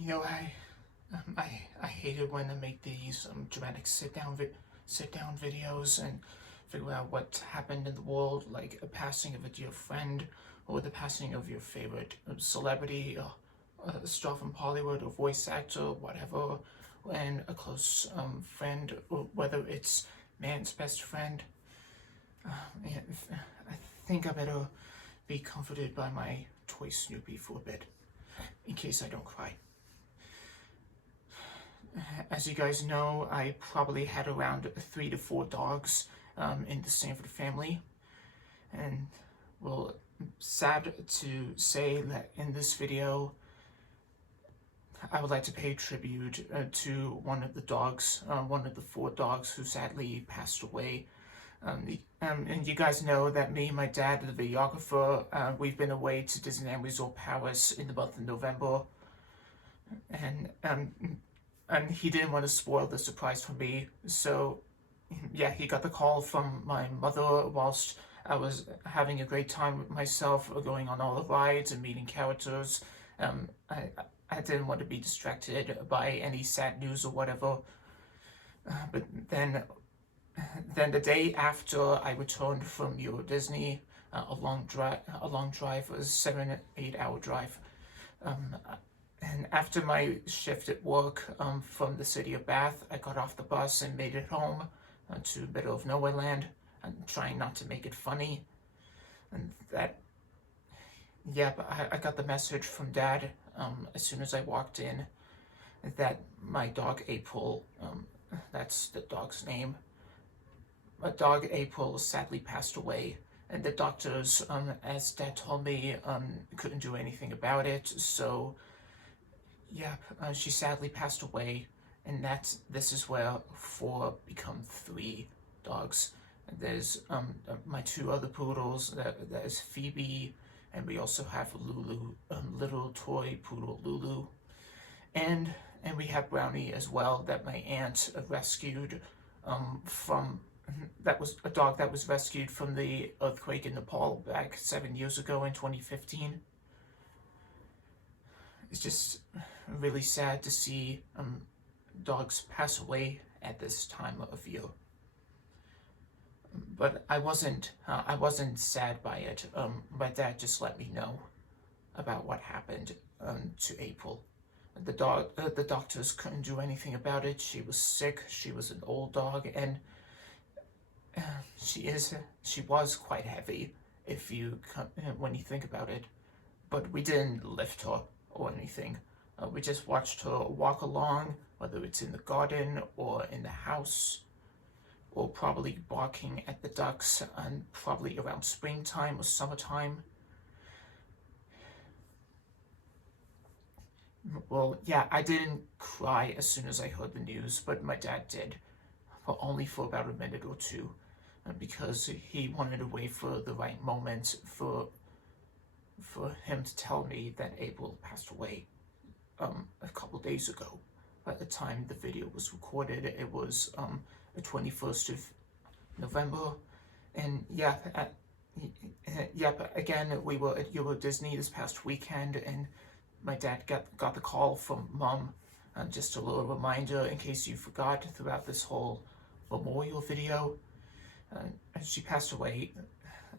You know, I hate it when I make these dramatic sit down videos and figure out what happened in the world, like a passing of a dear friend, or the passing of your favorite celebrity, a star from Hollywood, a voice actor, whatever, and a close friend, or whether it's man's best friend. And I think I better be comforted by my toy Snoopy for a bit, in case I don't cry. As you guys know, I probably had around 3 to 4 dogs in the Sanford family. And, well, sad to say that in this video, I would like to pay tribute to one of the dogs, one of the 4 dogs who sadly passed away. And you guys know that me and my dad, the videographer, we've been away to Disneyland Resort Paris in the month of November. And he didn't want to spoil the surprise for me, so yeah, he got the call from my mother whilst I was having a great time with myself, going on all the rides and meeting characters. I didn't want to be distracted by any sad news or whatever. But then the day after I returned from Euro Disney, a long drive, a 7-8 hour drive. And after my shift at work from the city of Bath, I got off the bus and made it home to middle of nowhere land. I'm trying not to make it funny. And I got the message from Dad as soon as I walked in that my dog April, that's the dog's name, my dog April sadly passed away. And the doctors, as Dad told me, couldn't do anything about it, so yeah, she sadly passed away, and this is where 4 become 3 dogs. And there's my 2 other poodles. There's Phoebe, and we also have Lulu, little toy poodle Lulu, and we have Brownie as well that my aunt rescued from. That was a dog that was rescued from the earthquake in Nepal back 7 years ago in 2015. It's just really sad to see dogs pass away at this time of year. But I wasn't sad by it. My dad just let me know about what happened to April. The doctors couldn't do anything about it. She was sick. She was an old dog, and she was quite heavy when you think about it. But we didn't lift her or anything. We just watched her walk along, whether it's in the garden or in the house, or probably barking at the ducks, and probably around springtime or summertime. Well, yeah, I didn't cry as soon as I heard the news, but my dad did, but only for about a minute or two, because he wanted to wait for the right moment for him to tell me that April passed away a couple days ago. By the time the video was recorded, it was the 21st of November. And but again, we were at Euro Disney this past weekend, and my dad got the call from Mom. Just a little reminder in case you forgot throughout this whole memorial video. And she passed away.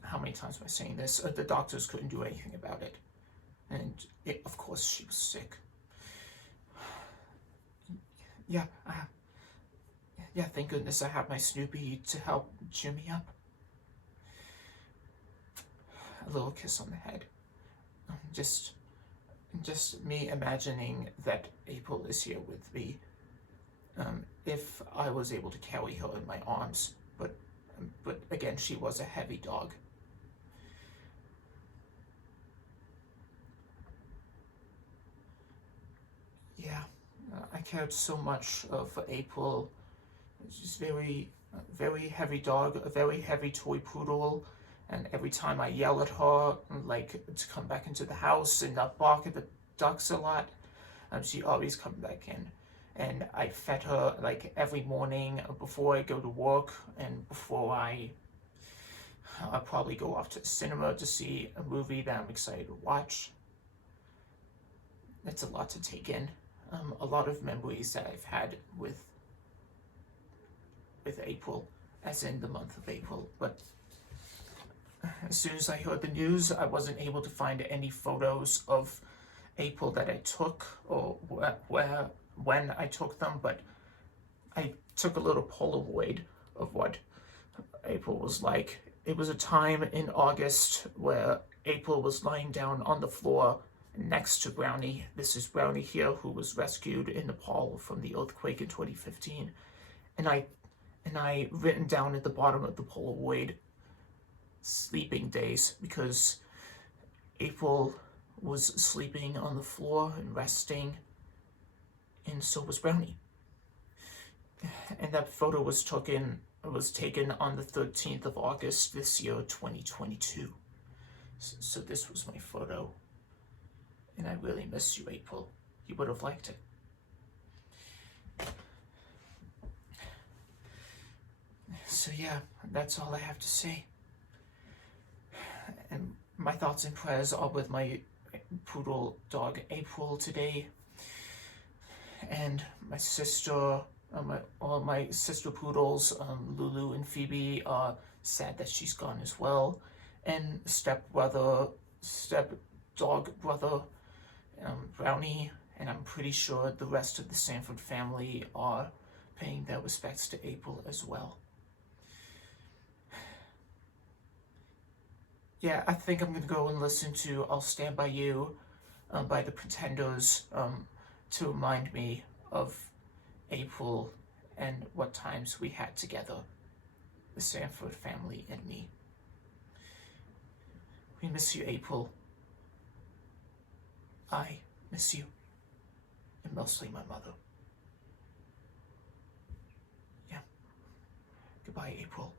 How many times am I saying this? The doctors couldn't do anything about it. And of course, she was sick. Thank goodness I have my Snoopy to help cheer me up. A little kiss on the head. Just me imagining that April is here with me. If I was able to carry her in my arms, but again, she was a heavy dog. I cared so much for April. She's very heavy dog, a very heavy toy poodle, and every time I yell at her, like to come back into the house and not bark at the ducks a lot, she always comes back in. And I fed her like every morning before I go to work, and before I'll probably go off to the cinema to see a movie that I'm excited to watch. It's a lot to take in. a lot of memories that I've had with April, as in the month of April. But as soon as I heard the news, I wasn't able to find any photos of April that I took, or when I took them, but I took a little Polaroid of what April was like. It was a time in August where April was lying down on the floor next to Brownie. This is Brownie here, who was rescued in Nepal from the earthquake in 2015. And I written down at the bottom of the Polaroid sleeping days, because April was sleeping on the floor and resting, and so was Brownie. And that photo was taken on the 13th of August this year, 2022. So this was my photo, and I really miss you, April. You would have liked it. So yeah, that's all I have to say. And my thoughts and prayers are with my poodle dog April today, and my sister, all my sister poodles, Lulu and Phoebe, are sad that she's gone as well, and step dog brother, Brownie, and I'm pretty sure the rest of the Sanford family are paying their respects to April as well. Yeah, I think I'm gonna go and listen to I'll Stand By You by the Pretenders to remind me of April and what times we had together, the Sanford family and me. We miss you, April. I miss you, and mostly my mother. Yeah. Goodbye, April.